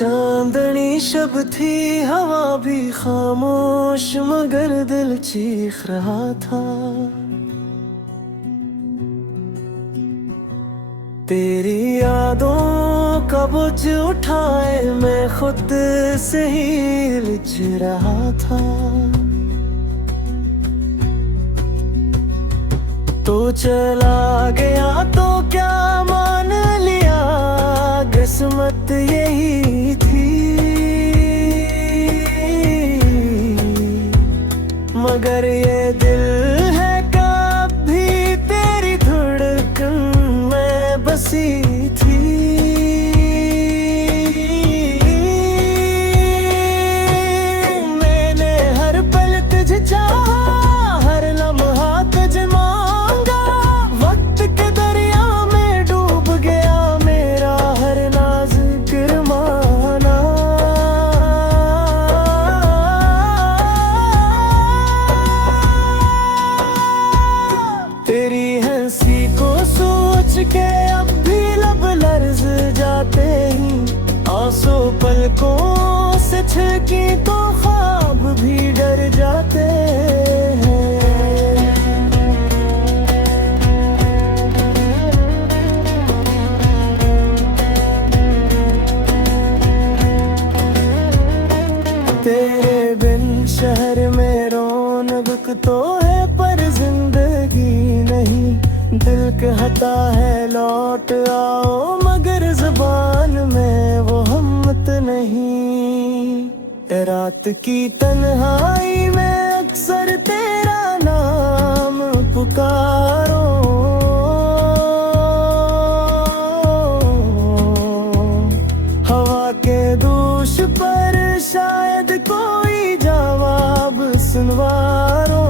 चांदनी शब थी, हवा भी खामोश, मगर दिल चीख रहा था। तेरी यादों का बोझ उठाए मैं खुद से ही उलझ रहा था। तो चला गया तो क्या मान लिया, किस्मत यही थी। मगर ये दिल है कभी तेरी धड़कन में बसी थी। मैंने हर पल तुझे चाहा, हर लम्हा तुझे मांगा। वक्त के दरिया में डूब गया मेरा हर नाज गिरमाना। तेरी हंसी को सोच के अब भी लब लर्ज जाते ही, आंसू पलकों से छलके तो ख्वाब भी डर जाते हैं। तेरे बिन शहर में रौनक तो है पर जिंदगी नहीं। दिल कहता है लौट आओ, मगर जुबान में वो हिम्मत नहीं। रात की तन्हाई में अक्सर तेरा नाम पुकारो। हवा के दोष पर शायद कोई जवाब सुनवारो।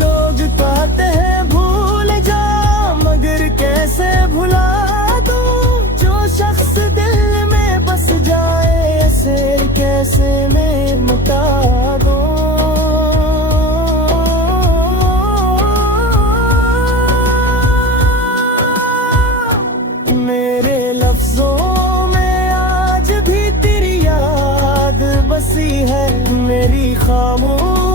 लोग कहते हैं भूल जा, मगर कैसे भुला दूं। जो शख्स दिल में बस जाए ऐसे कैसे मैं मिटा दूं। मेरे लफ्जों में आज भी तेरी याद बसी है, मेरी खामोश